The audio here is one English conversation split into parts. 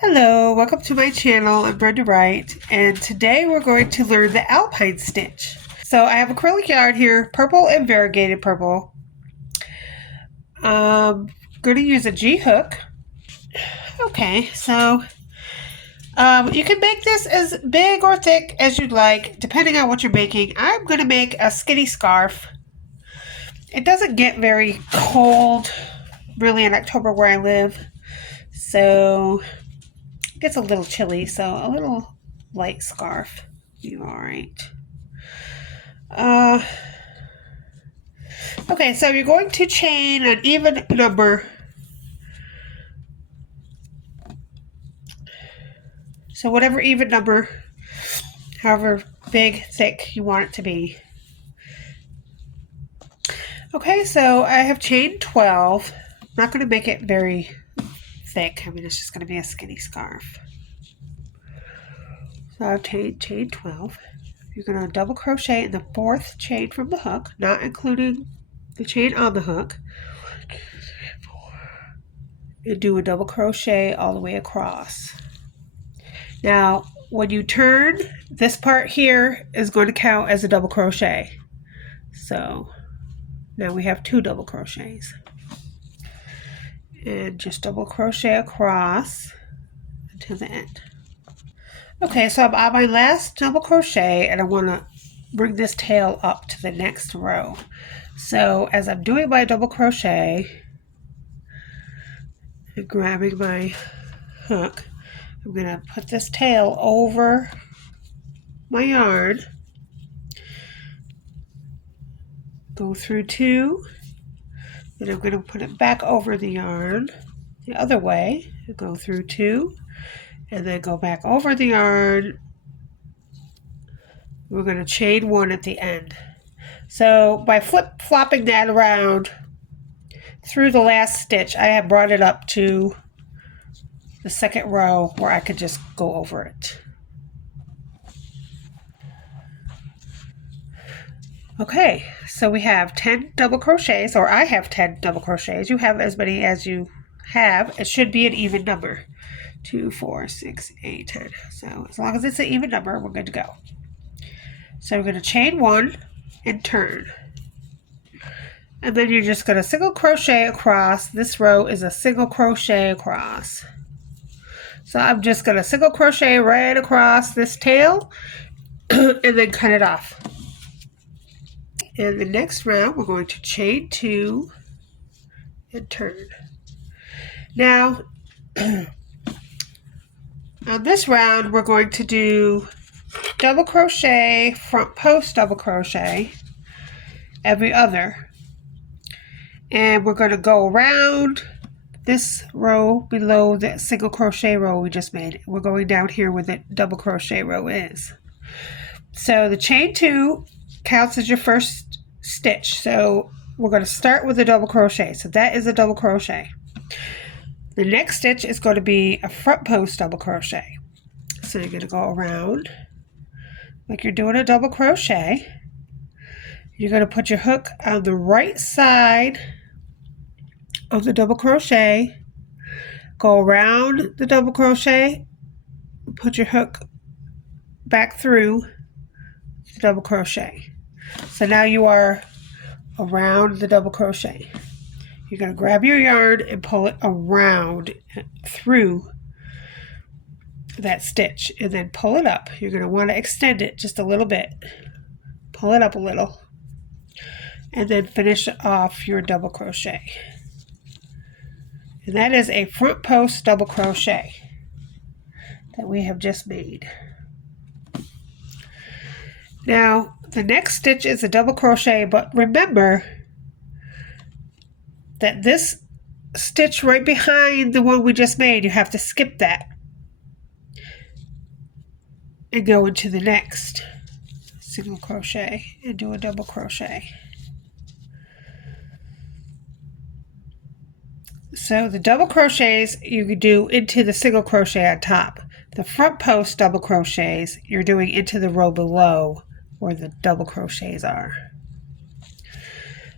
Hello, welcome to my channel. I'm Brenda Wright, and today we're going to learn the Alpine stitch. So I have acrylic yarn here, purple and variegated purple. I'm going to use a G hook. Okay, so you can make this as big or thick as you'd like, depending on what you're making. I'm going to make a skinny scarf. It doesn't get very cold, really, in October where I live, so it gets a little chilly, so a little light scarf will be alright. Okay, so you're going to chain an even number. So whatever even number, however big, thick you want it to be. Okay, so I have chained 12. I'm not going to make it very thick. I mean, it's just going to be a skinny scarf. So I've chained 12. You're going to double crochet in the fourth chain from the hook, not including the chain on the hook. 1, 2, 3, 4. And do a double crochet all the way across. Now, when you turn, this part here is going to count as a double crochet. So now we have 2 double crochets. And just double crochet across until the end. Okay, so I'm on my last double crochet and I want to bring this tail up to the next row. So as I'm doing my double crochet and grabbing my hook, I'm going to put this tail over my yarn, go through 2, then I'm going to put it back over the yarn the other way, go through 2, and then go back over the yarn. We're going to chain 1 at the end. So by flip-flopping that around through the last stitch, I have brought it up to the second row where I could just go over it. Okay, so we have 10 double crochets, or I have 10 double crochets. You have as many as you have. It should be an even number. 2, 4, 6, 8, 10. So as long as it's an even number, we're good to go. So we're going to chain 1 and turn. And then you're just going to single crochet across. This row is a single crochet across. So I'm just going to single crochet right across this tail and then cut it off. In the next round, we're going to chain 2 and turn. Now, on this round, we're going to do double crochet, front post double crochet, every other. And we're going to go around this row below the single crochet row we just made. We're going down here where the double crochet row is. So the chain 2 counts as your first stitch. So we're going to start with a double crochet. So that is a double crochet. The next stitch is going to be a front post double crochet. So you're going to go around like you're doing a double crochet. You're going to put your hook on the right side of the double crochet, go around the double crochet, put your hook back through the double crochet. So now you are around the double crochet. You're going to grab your yarn and pull it around through that stitch and then pull it up. You're going to want to extend it just a little bit. Pull it up a little and then finish off your double crochet. And that is a front post double crochet that we have just made. Now the next stitch is a double crochet, but remember that this stitch right behind the one we just made, you have to skip that and go into the next single crochet and do a double crochet. So the double crochets you could do into the single crochet on top. The front post double crochets you're doing into the row below where the double crochets are.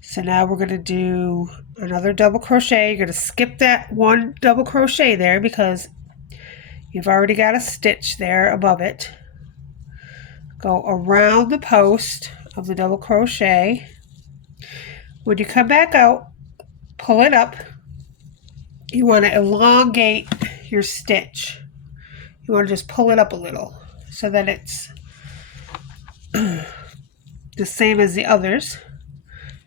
So now we're going to do another double crochet. You're going to skip that one double crochet there because You've already got a stitch there above it. Go around the post of the double crochet. When you come back out, pull it up. You want to elongate your stitch. You want to just pull it up a little so that it's the same as the others,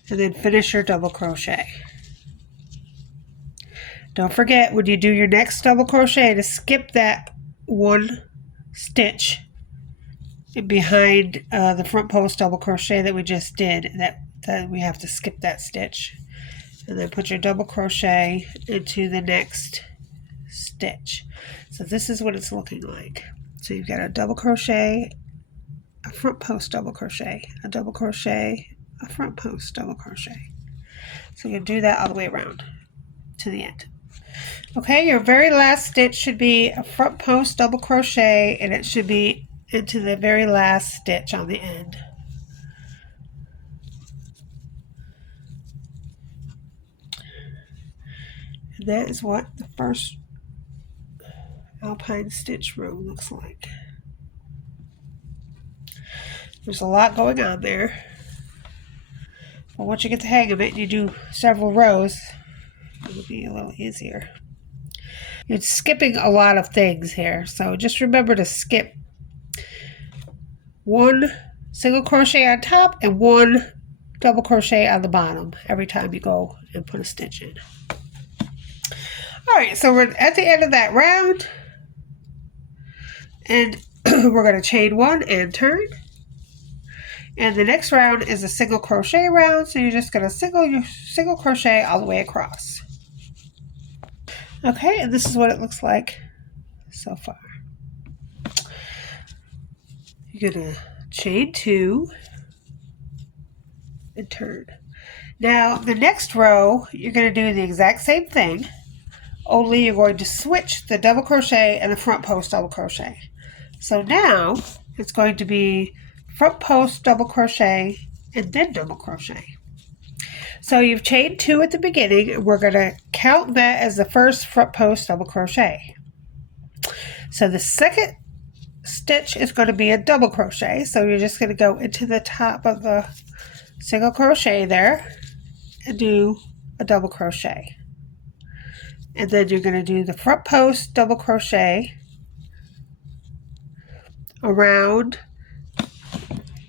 and then finish your double crochet. Don't forget when you do your next double crochet to skip that one stitch behind the front post double crochet that we just did. That we have to skip that stitch, and then put your double crochet into the next stitch. So this is what it's looking like. So you've got a double crochet, a front post double crochet, a double crochet, a front post double crochet. So you do that all the way around to the end. Okay, your very last stitch should be a front post double crochet, and it should be into the very last stitch on the end. And that is what the first Alpine stitch row looks like. There's a lot going on there. But once you get the hang of it and you do several rows, it'll be a little easier. You're skipping a lot of things here, so just remember to skip one single crochet on top and one double crochet on the bottom every time you go and put a stitch in. Alright, so we're at the end of that round, and we're going to chain one and turn. And the next round is a single crochet round, so you're just going to single crochet all the way across. Okay, and this is what it looks like so far. You're going to chain two and turn. Now, the next row, you're going to do the exact same thing, only you're going to switch the double crochet and the front post double crochet. So now, it's going to be front post double crochet and then double crochet. So you've chained two at the beginning, and we're going to count that as the first front post double crochet. So the second stitch is going to be a double crochet, so you're just going to go into the top of the single crochet there and do a double crochet. And then you're going to do the front post double crochet around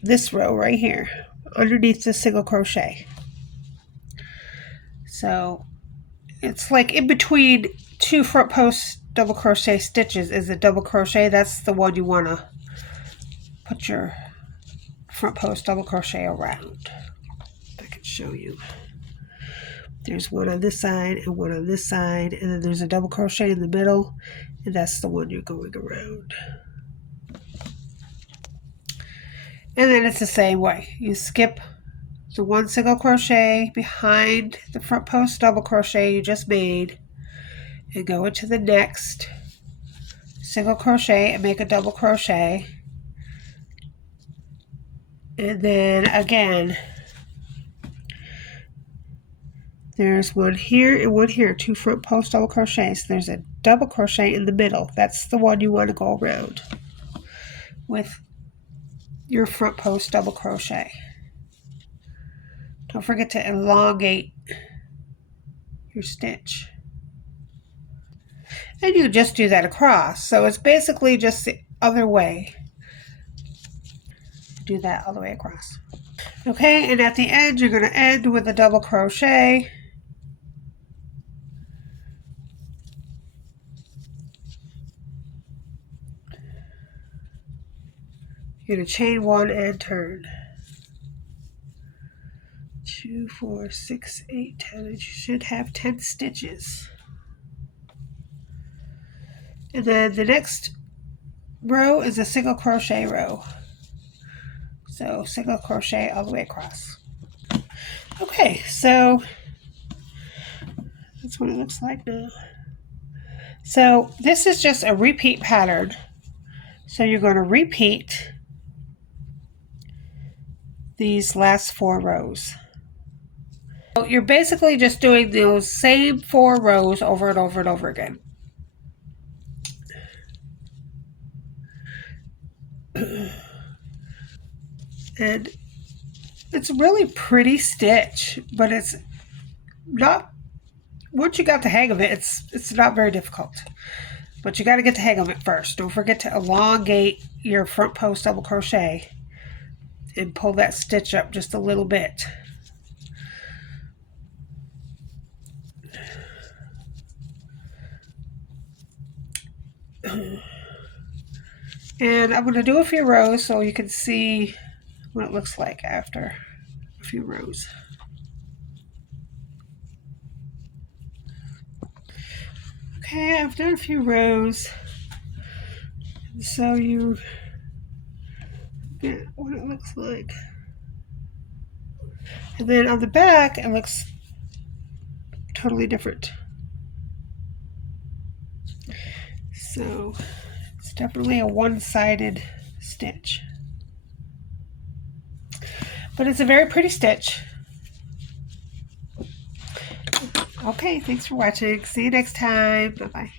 this row right here underneath the single crochet. So it's like in between two front post double crochet stitches is a double crochet. That's the one you want to put your front post double crochet around. I can show you. There's one on this side and one on this side, and then there's a double crochet in the middle, and that's the one you're going around. And then it's the same way. You skip the one single crochet behind the front post double crochet you just made and go into the next single crochet and make a double crochet. And then again, there's one here and one here, two front post double crochets. There's a double crochet in the middle. That's the one you want to go around with your front post double crochet. Don't forget to elongate your stitch. And you just do that across. So it's basically just the other way. Do that all the way across. Okay, and at the end, you're going to end with a double crochet. You're going to chain one and turn. 2, 4, 6, 8, 10. And you should have 10 stitches. And then the next row is a single crochet row. So single crochet all the way across. Okay, so that's what it looks like now. So this is just a repeat pattern. So you're going to repeat these last 4 rows. So you're basically just doing those same 4 rows over and over and over again. And it's a really pretty stitch, but it's not, once you got the hang of it, it's not very difficult. But you got to get the hang of it first. Don't forget to elongate your front post double crochet and pull that stitch up just a little bit. And I'm going to do a few rows so you can see what it looks like after a few rows. Okay, I've done a few rows, so you get what it looks like. And then on the back, it looks totally different. So it's definitely a one-sided stitch. But it's a very pretty stitch. Okay, thanks for watching. See you next time. Bye-bye.